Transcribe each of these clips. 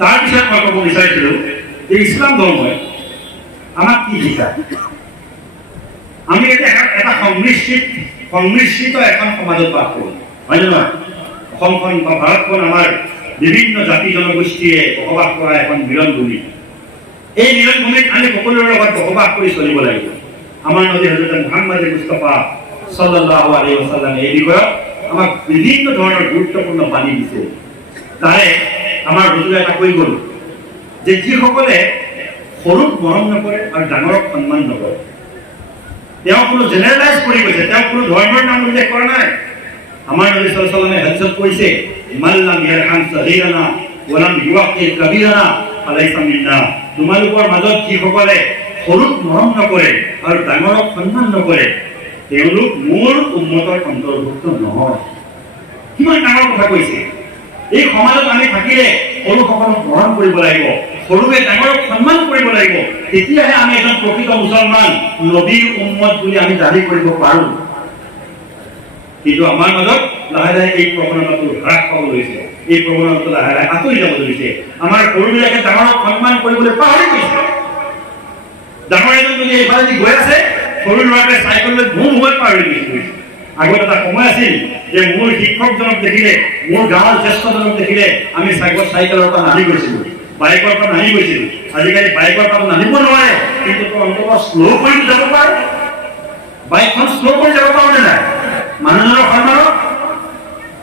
তাৰ পিছত মই ক'ব বিচাৰিছিলোঁ যে ইছলাম ধৰ্মই আমাক কি শিকায়। আমি এতিয়া এটা সংমিশ্ৰিত এখন সমাজত বাস কৰোঁ, হয় নে নহয়? অসমখন বা ভাৰতখন আমাৰ বিভিন্ন জাতি জনগোষ্ঠীয়ে বসবাস কৰা এখন মিলনভূমি। এই মিলনভূমিত আমি সকলোৰে লগত বসবাস কৰি চলিব লাগিব। আমাৰ নবী হযৰত মুহাম্মদ মুস্তাফা সাল্লাল্লাহু আলাইহি ওয়াসাল্লাম এই বিষয়ত আমাক বিভিন্ন ধৰণৰ গুৰুত্বপূৰ্ণ বাণী দিছে। তাৰে আমাৰ হুজুৰে এটা কৈ গ'ল যে যিসকলে সৰুক মৰম নকৰে আৰু ডাঙৰক সন্মান নকৰে, তেওঁ কোনো জেনেৰেলাইজ কৰি কৈছে, তেওঁ কোনো ধৰ্মৰ নাম উল্লেখ কৰা নাই। আমাৰ নবী সাল্লাল্লাহু আলাইহি ওয়াসাল্লামে হাদিছত কৈছে, মাল্লাম ইয়াৰহাম সগীৰানা ওয়ালাম ইউৱাক্কিৰ কাবীৰানা ফালাইছা মিন্না। তোমালোকৰ মাজত যিসকলে সৰুক মৰম নকৰে আৰু ডাঙৰক সন্মান নকৰে, তেওঁলোক মোৰ উম্মতৰ অন্তৰ্ভুক্ত নহয়। কিমান ডাঙৰ কথা কৈছে। এই সমাজত আমি থাকিলে সৰুসকলক মৰম কৰিব লাগিব, সৰুৱে ডাঙৰক সন্মান কৰিব লাগিব, তেতিয়াহে আমি এজন প্ৰকৃত মুছলমান, নবীৰ উম্মত বুলি আমি দাবী কৰিব পাৰোঁ। কিন্তু আমাৰ মাজত লাহে লাহে এই প্ৰৱণতাটো হ্ৰাস পাব ধৰিছে, এই প্ৰৱণতাটো লাহে লাহে আঁতৰি যাব ধৰিছে। আমাৰ সৰুবিলাকে ডাঙৰক সন্মান কৰিবলৈ পাহৰি গৈছে। ডাঙৰ এজন যদি এইফালে গৈ আছে, সৰু ল'ৰাটোৱে চাইকেল লৈ ঘূৰি পাহৰি গৈছে। আগত এটা সময় আছিল যে মোৰ শিক্ষকজনক দেখিলে, মোৰ গাঁৱৰ জ্যেষ্ঠজনক দেখিলে আমি চাইকেলৰ পৰা নামি গৈছিলোঁ, বাইকৰ পৰা নামি গৈছিলোঁ। আজিকালি বাইকৰ পৰা নামিব নোৱাৰে, কিন্তু অন্তত শ্ল' কৰি যাব পাৰে। বাইকখন শ্ল' কৰি যাব পাৰোঁ নে নাই মানুহজনৰ সন্মানত?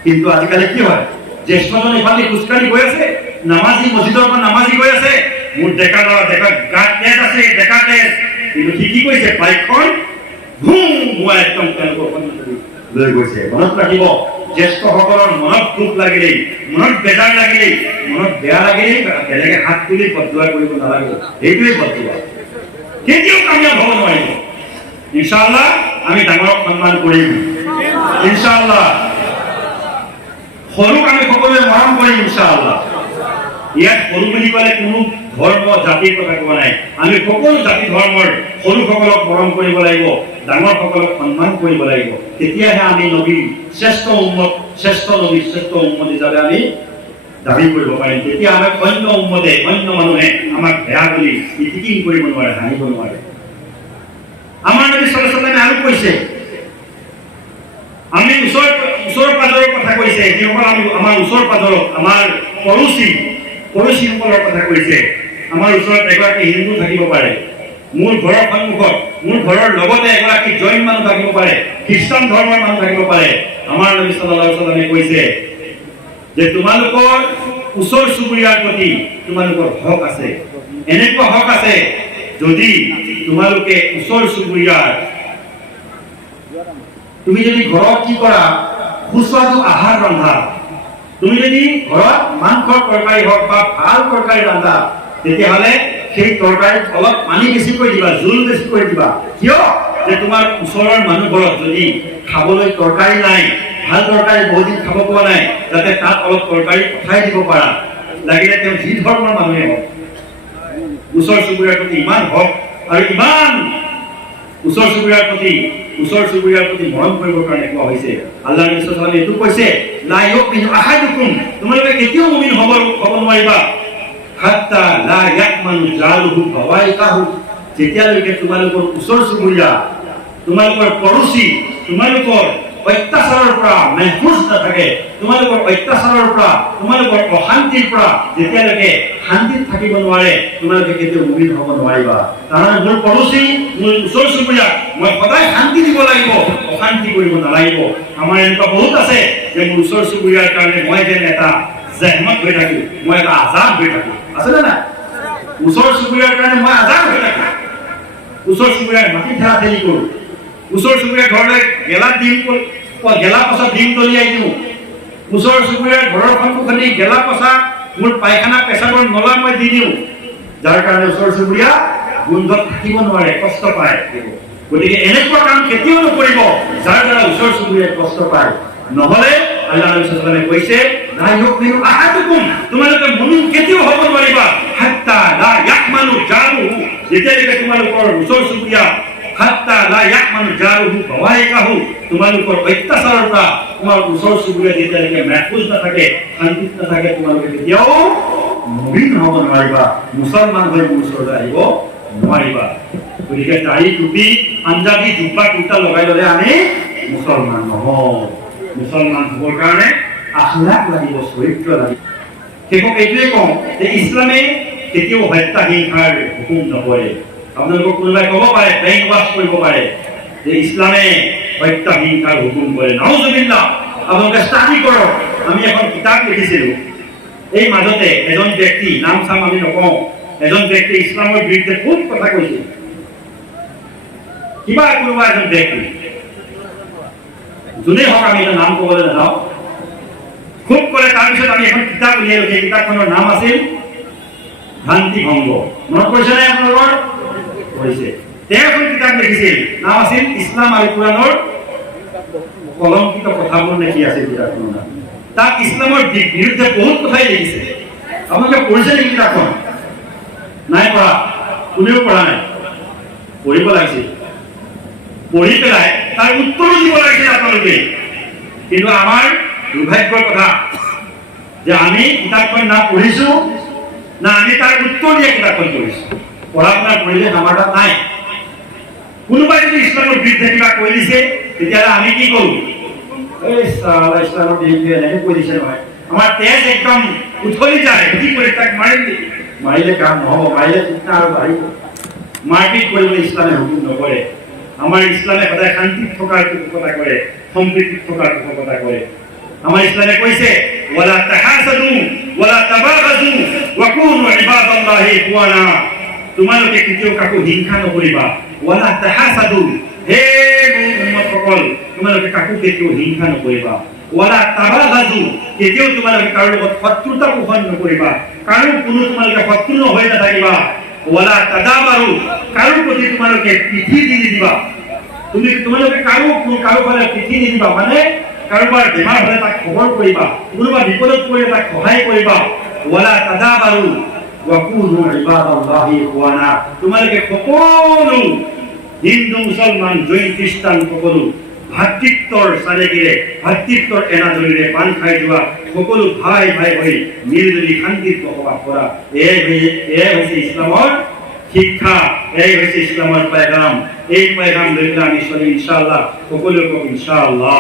কিন্তু আজিকালি কি হয়, জ্যেষ্ঠজন ইফালে খোজকাঢ়ি গৈ আছে, নামাজী মছজিদৰ পৰা নামাজী গৈ আছে, মোৰ ডেকা ল'ৰা, ডেকা গাত তেজ আছে, ডেকা তেজ, কিন্তু সি কি কৰিছে, বাইকখন একদম তেওঁলোকৰ লৈ গৈছে। মনত ৰাখিব, জ্যেষ্ঠসকলৰ মনত দুখ লাগিলেই, মনত বেজাৰ লাগিলেই, মনত বেয়া লাগিলেই বেলেগে হাত তুলি বদুৱা কৰিব নালাগে। সেইটোৱেই বদুৱা, কেতিয়াও কামিয়াব হ'ব নোৱাৰিব। ইনশাআল্লাহ আমি ডাঙৰক সন্মান কৰিম, ইনশাআল্লাহ সৰুক আমি সকলোৱে মৰম কৰিম, ইনশাআল্লাহ। ইয়াত সৰু বুলি ক'লে কোনো ধৰ্ম জাতিৰ কথা কোৱা নাই। আমি সকলো জাতি ধৰ্মৰ সৰুসকলক মৰম কৰিব লাগিব, ডাঙৰসকলক সন্মান কৰিব লাগিব। তেতিয়াহে আমি নবীৰ শ্ৰেষ্ঠ উম্মত, শ্ৰেষ্ঠ নবীৰ শ্ৰেষ্ঠ উম্মত হিচাপে আমি দাবী কৰিব পাৰিম। তেতিয়া আমাক অন্য উম্মতে, অন্য মানুহে আমাক বেয়া বুলি ইতিকিং কৰিব নোৱাৰে, হাঁহিব নোৱাৰে। আমাৰ নবী সাল্লাল্লাহু আলাইহি ওয়াসাল্লামে আৰু কৈছে, আমি ওচৰ পাজৰৰ কথা কৈছে, যিসকল আমাৰ ওচৰ পাজৰত, আমাৰ পড়োশীসকলৰ কথা কৈছে। আমাৰ ওচৰত এগৰাকী হিন্দু থাকিব পাৰে, মোৰ ঘৰৰ সন্মুখত, মোৰ ঘৰৰ লগতে এগৰাকী জৈন মানুহ থাকিব পাৰে, খ্ৰীষ্টান ধৰ্মৰ মানুহ থাকিব পাৰে। আমাৰ নবী সাল্লাল্লাহু আলাইহি ওয়াসাল্লামে কৈছে যে তোমালোকৰ ওচৰ চুবুৰীয়াৰ প্ৰতি তোমালোকৰ হক আছে। এনেকুৱা হক আছে, যদি তোমালোকে ওচৰ চুবুৰীয়াৰ, তুমি যদি ঘৰত কি কৰা, সুস্বাদু আহাৰ ৰন্ধা, তুমি যদি ঘৰত মাংসৰ তৰকাৰী হওক বা ভাল তৰকাৰী ৰান্ধা, তেতিয়াহ'লে সেই তৰকাৰীত অলপ পানী বেছিকৈ দিবা, জোল বেছিকৈ দিবা। কিয়? যে তোমাৰ ওচৰৰ মানুহবোৰত যদি খাবলৈ তৰকাৰী নাই, ভাল তৰকাৰী বহুদিন খাব পোৱা নাই, যাতে তাত অলপ তৰকাৰী পঠাই দিব পাৰা, লাগিলে তেওঁ যি ধৰ্মৰ মানুহে হওক। ওচৰ চুবুৰীয়াৰ প্ৰতি ইমান হক আৰু ইমান ওচৰ চুবুৰীয়াৰ প্ৰতি মৰম কৰিবৰ কাৰণে কোৱা হৈছে। আল্লাহ নবী সাল্লাল্লাহু আলাইহি ওয়াসাল্লামে এইটো কৈছে, লা ইউমিনু আহাদুকুম, তোমালোকে কেতিয়াও মুমিন হ'ব নোৱাৰিবা, হাত্তা লা ইয়াকমানু জালুহু বাৱাইকাহু, যেতিয়ালৈকে তোমালোকৰ ওচৰ চুবুৰীয়া, তোমালোকৰ পড়োশী, তোমালোকৰ অত্যাচাৰৰ পৰা মেহফুজ নাথাকে, তোমালোকৰ অত্যাচাৰৰ পৰা, তোমালোকৰ অশান্তিৰ পৰা যেতিয়ালৈকে শান্তিত থাকিব নোৱাৰে, তোমালোকে কেতিয়াও মুমিন হ'ব নোৱাৰিবা। কাৰণ মোৰ পড়োশী, মোৰ ওচৰ চুবুৰীয়াক মই সদায় শান্তি দিব লাগিব, অশান্তি কৰিব নালাগিব। আমাৰ এনেকুৱা বহুত আছে যে মোৰ ওচৰ চুবুৰীয়াৰ কাৰণে মই যেন এটা জহমত হৈ থাকো, মই এটা আজাদ হৈ থাকো, আছে নে নাই? ওচৰ চুবুৰীয়াৰ কাৰণে মই আজাদ হৈ থাকো, ওচৰ চুবুৰীয়াক মাটি ঠেলা ঠেলি কৰোঁ, ওচৰ চুবুৰীয়াৰ ঘৰলৈ গেলা পচা ডিম দলিয়াই দিওঁ, ওচৰ চুবুৰীয়াৰ ঘৰৰ সন্মুখেদি গেলা পচা মোৰ পায়খানা পেচাবৰ নলা মই দি দিওঁ, যাৰ কাৰণে ওচৰ চুবুৰীয়া গোন্ধত থাকিব নোৱাৰে, কষ্ট পায়। গতিকে এনেকুৱা কাম কেতিয়াও নকৰিব যাৰ দ্বাৰা ওচৰ চুবুৰীয়াই কষ্ট পায়। নহ'লে আল্লাহ নবী সাল্লাল্লাহু আলাইহি ওয়াসাল্লামে কৈছে, লা ইউমিনু আহাদুকুম, তোমালোকে মুমিন কেতিয়াও হ'ব নোৱাৰিবা, হাত্তা লা ইয়াকমানু জালুহু, যেতিয়ালৈকে তোমালোকৰ ওচৰ চুবুৰীয়া, হাত্তা লা ইয়াকমানু জালুহু বাৱাইকাহু, তোমালোকৰ অত্যাচাৰৰ পৰা তোমাৰ ওচৰ চুবুৰীয়া যেতিয়ালৈকে মেহফুজ নাথাকে, শান্তিত নাথাকে, তোমালোকে কেতিয়াও মুমিন হ'ব নোৱাৰিবা, মুছলমান হৈ মোৰ ওচৰলৈ আহিব নোৱাৰিবা। গতিকে দাড়ি টুপি পাঞ্জাবী জোপা কুৰ্তা লগাই ল'লে আমি মুছলমান নহওঁ। মুছলমান হ'বৰ কাৰণে আখলাক লাগিব, চৰিত্ৰ লাগিব। শেষক এইটোৱে কওঁ যে ইছলামে কেতিয়াও হত্যা হিংসাৰ হুকুম নকৰে। আপোনালোকক কোনোবাই ক'ব পাৰে, ব্ৰেইন ৱাছ কৰিব পাৰে যে ইছলামে হত্যা হিংসাৰ হুকুম কৰে। নাউজুবিল্লাহ। আপোনালোকে ষ্টাডি কৰক। আমি এখন কিতাপ লিখিছিলোঁ, এই মাজতে এজন ব্যক্তি, নাম চাম আমি নকওঁ, এজন ব্যক্তি ইছলামৰ বিৰুদ্ধে বহুত কথা কৈছিল। কিবা কোনোবা এজন ব্যক্তি, যোনেই হওক আমি এটা নাম ক'বলৈ নাযাওঁ, খুব ক'লে। তাৰপিছত আমি এখন কিতাপ উলিয়ালোঁ, সেই কিতাপখনৰ নাম আছিল ভ্ৰান্তি ভংগ। মনত পৰিছে নে আপোনালোকৰ? পৰিছে। তেওঁ এখন কিতাপ লিখিছিল, নাম আছিল ইছলাম আৰু কুৰাণৰ কলংকিত কথাবোৰ নে কি আছিল কিতাপখনৰ নাম। তাত ইছলামৰ বিৰুদ্ধে বহুত কথাই লিখিছে। আপোনালোকে পঢ়িছে নেকি কিতাপখন? নাই পঢ়া? কোনেও পঢ়া নাই? পঢ়িব লাগিছিল। পঢ়ি পেলাই তাৰ উত্তৰো দিব লাগিছিল আপোনালোকে। কিন্তু আমাৰ দুৰ্ভাগ্যৰ কথা যে আমি কিতাপখন না পঢ়িছো, না আমি তাৰ উত্তৰ দিয়া কিতাপখন পঢ়িছো। পঢ়া শুনা কৰিলে আমাৰ তাত নাই। কোনোবাই যদি ইছলামৰ বিৰুদ্ধে কিবা কৈ দিছে, তেতিয়াহ'লে আমি কি কৰোঁ? এই ইছলামৰ বিৰুদ্ধে এনেকে কৈ দিছে নহয়, আমাৰ তেজ একদম উঠলি যায়, কি কৰি তাক মাৰিম নেকি? মাৰিলে কাম নহ'ব, মাৰিলে ফিটনা আৰু বাঢ়িব। মাৰপিট কৰিবলৈ ইছলামে হুকুম নকৰে। আমাৰ ইছলামে সদায় শান্তিত থকাৰ পোষকতা কৰে, সম্প্ৰীতিত থকাৰ পোষকতা কৰে। আমাৰ ইছলামে কৈছে ওয়ালা তাহাসাদু ওয়ালা তাবাগাদু ওয়া কুনু ইবাদাল্লাহি ইখওয়ানা। তোমালোকে কেতিয়াও কাকো হিংসা নকৰিবা। ওয়ালা তাহাসাদু, হে মোৰ উম্মতসকল, তোমালোকে কাকো কেতিয়াও হিংসা নকৰিবা। ওয়ালা তাবাগাদু, কেতিয়াও তোমালোকে কাৰো লগত শত্ৰুতা পোষণ নকৰিবা, কাৰো কোনো তোমালোকে শত্ৰু হৈ নাথাকিবা। ওয়ালা তাদাবাৰু, কাৰো প্ৰতি তোমালোকে পিঠি দি নিদিবা। তোমালোকে কাৰো ফালে পিঠি নিদিবা, মানে কাৰোবাৰ বেমাৰ হ'লে তাক খবৰ কৰিবা, কোনোবা বিপদত পৰিলে তাক সহায় কৰিবা। ওয়ালা তাদাবাৰু ওয়া কুনু ইবাদাল্লাহি ইখওয়ানা, তোমালোকে সকলো হিন্দু, মুছলমান, জৈন, খ্ৰীষ্টান সকলো ভাতৃত্বৰ চানেকিৰে, ভাতৃত্বৰ এনাজৰীৰে বান্ধ খাই যোৱা সকলো ভাই ভাই হৈ মিলজুলি শান্তিত বসবাস কৰা। এয়াই হৈছে ইছলামৰ শিক্ষা, এয়াই হৈছে ইছলামৰ পেগাম। এই পেগাম লৈ পেলাই আমি চলিম ইনশাআল্লাহ। সকলোকে ইনশাআল্লাহ।